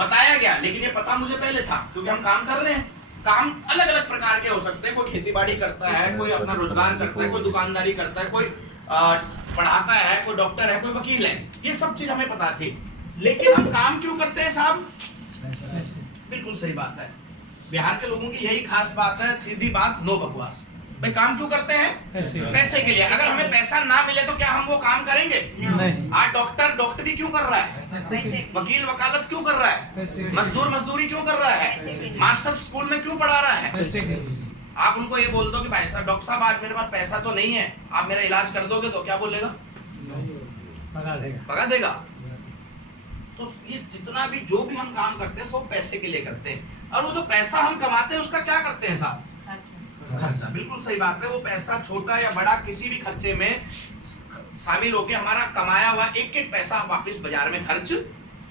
बताया गया, लेकिन ये पता मुझे पहले था क्योंकि हम काम कर रहे हैं। काम अलग अलग प्रकार के हो सकते हैं, कोई खेती बाड़ी करता है, कोई अपना रोजगार करता है, कोई दुकानदारी करता है, कोई पढ़ाता है, कोई डॉक्टर है, कोई वकील है। ये सब चीज हमें पता थी, लेकिन हम काम क्यों करते हैं साहब? बिल्कुल सही बात है। बिहार के लोगों की यही खास बात है, सीधी बात, नो बकवास। भाई काम क्यों करते हैं? पैसे के लिए। अगर हमें पैसा ना मिले तो क्या हम वो काम करेंगे? नहीं। आज डॉक्टर डॉक्टरी क्यों कर रहा है? वकील वकालत क्यों कर रहा है? मजदूर मजदूरी क्यों कर रहा है? मास्टर स्कूल में क्यों पढ़ा रहा है? आप उनको ये बोल दो कि भाई साहब, डॉक्टर साहब आज मेरे पास पैसा तो नहीं है, आप मेरा इलाज कर दोगे, तो क्या बोलेगा? भगा देगा। तो ये जितना भी जो भी हम काम करते हैं सब पैसे के लिए करते हैं, और वो जो पैसा हम कमाते हैं उसका क्या करते हैं साहब? खर्चा। बिल्कुल सही बात है। वो पैसा छोटा या बड़ा किसी भी खर्चे में शामिल होकर हमारा कमाया हुआ एक एक पैसा वापस बाजार में खर्च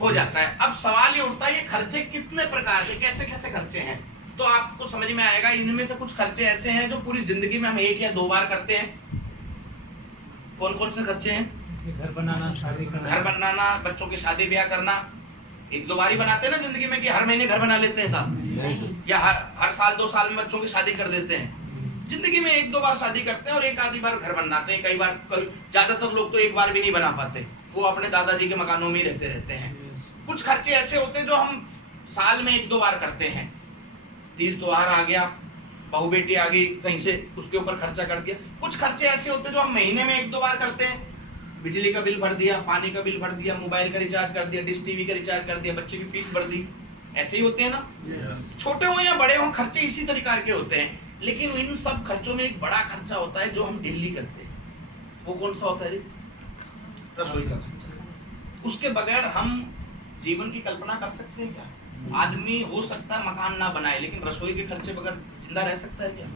हो जाता है। अब सवाल ये उठता है, ये खर्चे कितने प्रकार के, कैसे कैसे खर्चे हैं? तो आपको समझ में आएगा। इनमें से कुछ खर्चे ऐसे हैं जो पूरी जिंदगी में हम 1 या 2 बार करते हैं। कौन कौन से खर्चे हैं? घर बनाना, शादी करना, घर बनाना, बच्चों की शादी ब्याह करना। 1-2 बार ही बनाते हैं ना जिंदगी में, कि हर महीने घर बना लेते हैं साहब, या हर साल 2 साल में बच्चों की शादी कर देते हैं। जिंदगी में 1-2 बार शादी करते हैं और 1 आधी बार घर बनाते हैं। कई बार, ज्यादातर लोग तो 1 बार भी नहीं बना पाते, वो अपने दादाजी के मकानों में ही रहते हैं। कुछ खर्चे ऐसे होते हैं जो हम साल में 1-2 बार करते हैं। 30 त्योहार आ गया, बहू बेटी आ गई कहीं से, उसके ऊपर खर्चा कर दिया। कुछ खर्चे ऐसे होते हैं जो हम महीने में 1-2 बार करते हैं। बिजली का बिल भर दिया, पानी का बिल भर दिया, मोबाइल का रिचार्ज कर दिया, डिश टीवी का रिचार्ज कर दिया, बच्चे की फीस भर दी। ऐसे ही होते हैं ना। छोटे हो या बड़े हो, खर्चे इसी तरीके के होते हैं। लेकिन इन सब खर्चों में एक बड़ा खर्चा होता है जो हम डेली करते हैं। वो कौन सा होता है? रसोई का खर्चा। उसके बगैर हम जीवन की कल्पना कर सकते हैं क्या? आदमी हो सकता है मकान ना बनाए, लेकिन रसोई के खर्चे बगैर जिंदा रह सकता है क्या?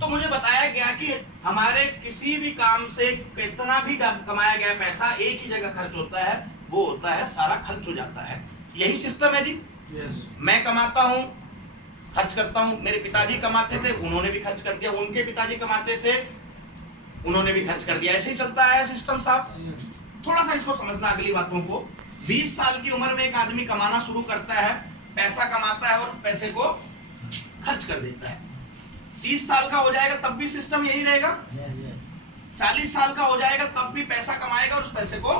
तो मुझे बताया गया कि हमारे किसी भी काम से कितना भी कमाया गया पैसा एक ही जगह खर्च होता है, वो होता है सारा खर्च हो जाता है। यही सिस्टम है जी। मैं कमाता हूँ, खर्च करता हूँ। मेरे पिताजी कमाते थे, उन्होंने भी खर्च कर दिया। उनके पिताजी कमाते थे, उन्होंने भी खर्च कर दिया। ऐसे ही चलता है सिस्टम साहब। थोड़ा सा इसको समझना अगली बातों को। 20 साल की उम्र में एक आदमी कमाना शुरू करता है, पैसा कमाता है और पैसे को खर्च कर देता है। 30 साल का हो जाएगा तब भी सिस्टम यही रहेगा। 40 साल का हो जाएगा तब भी पैसा कमाएगा और उस पैसे को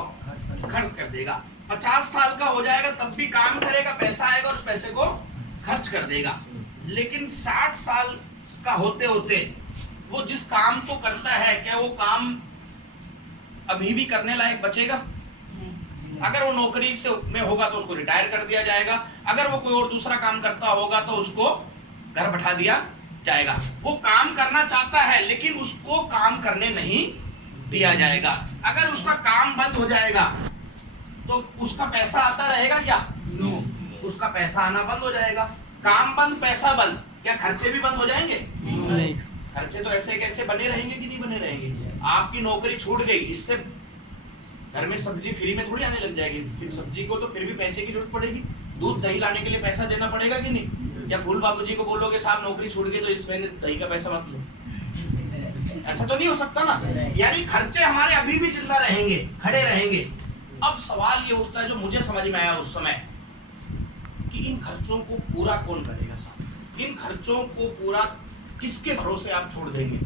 खर्च कर देगा। 50 साल का हो जाएगा तब भी काम करेगा, पैसा आएगा और उस पैसे को खर्च कर देगा। लेकिन 60 साल का होते होते वो जिस काम को करता है, क्या वो काम अभी भी करने लायक बचेगा? अगर वो नौकरी से में होगा तो उसको रिटायर कर दिया जाएगा। अगर वो कोई और दूसरा काम करता होगा तो उसको घर बैठा दिया जाएगा। वो काम करना चाहता है लेकिन उसको काम करने नहीं दिया जाएगा। अगर उसका काम बंद हो जाएगा तो उसका पैसा आता रहेगा क्या? उसका पैसा आना बंद हो जाएगा। काम बंद, पैसा बंद, क्या खर्चे भी बंद हो जाएंगे? नहीं। खर्चे तो ऐसे कैसे बने रहेंगे कि नहीं बने रहेंगे। आपकी नौकरी छूट गई, इससे घर में सब्जी फ्री में थोड़ी आने लग जाएगी। फिर सब्जी को तो फिर भी पैसे की जरूरत पड़ेगी। दूध दही लाने के लिए पैसा देना पड़ेगा कि नहीं? या फूल बाबूजी को बोलोगे साहब नौकरी छूट गई तो इस महीने दही का पैसा मत लो, ऐसा तो नहीं हो सकता ना। यानी खर्चे हमारे अभी भी जिंदा रहेंगे, खड़े रहेंगे। अब सवाल ये उठता है जो मुझे समझ में आया उस समय, कि इन खर्चों को पूरा कौन करेगा साहब? इन खर्चों को पूरा किसके भरोसे आप छोड़ देंगे?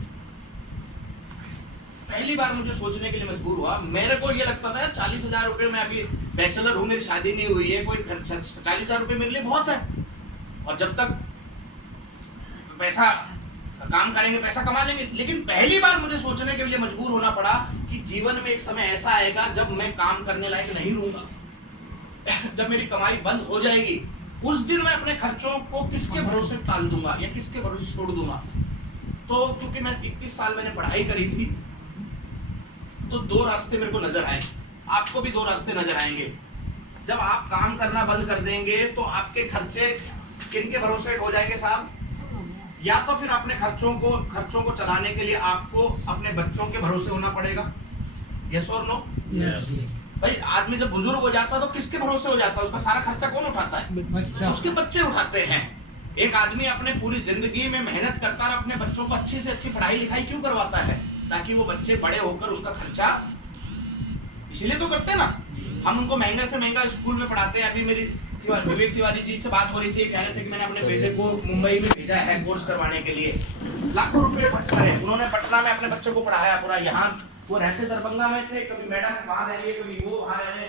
पहली बार मुझे सोचने के लिए मजबूर हुआ। मेरे को ये लगता था 40,000 रुपए में, अभी बैचलर हूँ, मेरी शादी नहीं हुई है, कोई 40,000 रुपए मेरे लिए बहुत है। और जब तक पैसा काम करेंगे पैसा कमा लेंगे। लेकिन पहली बार मुझे सोचने के लिए मजबूर होना पड़ा कि जीवन में एक समय ऐसा आएगा जब मैं काम करने लायक नहीं रहूंगा। जब मेरी कमाई बंद हो जाएगी, उस दिन मैं अपने खर्चों को किसके भरोसे टाल दूंगा या किसके भरोसे छोड़ दूंगा। तो क्योंकि मैं 21 साल मैंने पढ़ाई करी थी, तो 2 रास्ते मेरे को नजर आए। आपको भी 2 रास्ते नजर आएंगे। जब आप काम करना बंद कर देंगे तो आपके खर्चे किनके भरोसे हो जाएंगे साहब? या तो फिर अपने खर्चों को चलाने के लिए आपको अपने बच्चों के भरोसे होना पड़ेगा। यस और नो? यस। भाई आदमी जब बुजुर्ग हो जाता है तो किसके भरोसे हो जाता है? उसका सारा खर्चा कौन उठाता है? उसके बच्चे उठाते हैं। एक आदमी अपने पूरी जिंदगी में मेहनत करता है, अपने बच्चों को अच्छी से अच्छी पढ़ाई लिखाई क्यों करवाता है? ताकि वो बच्चे बड़े होकर उसका खर्चा, इसीलिए तो करते हैं ना। हम उनको महंगा से महंगा स्कूल में पढ़ाते हैं। अभी मेरी विवेक तिवारी जी से बात हो रही थी, कह रहे थे कि मैंने अपने बेटे को मुंबई में भेजा है कोर्स करवाने के लिए, लाखों रुपए खर्च करे। उन्होंने पटना में अपने बच्चों को पढ़ाया पूरा। यहाँ वो रहते दरभंगा में थे, कभी मैडम वहाँ रह गए, कभी वो वहाँ रहे।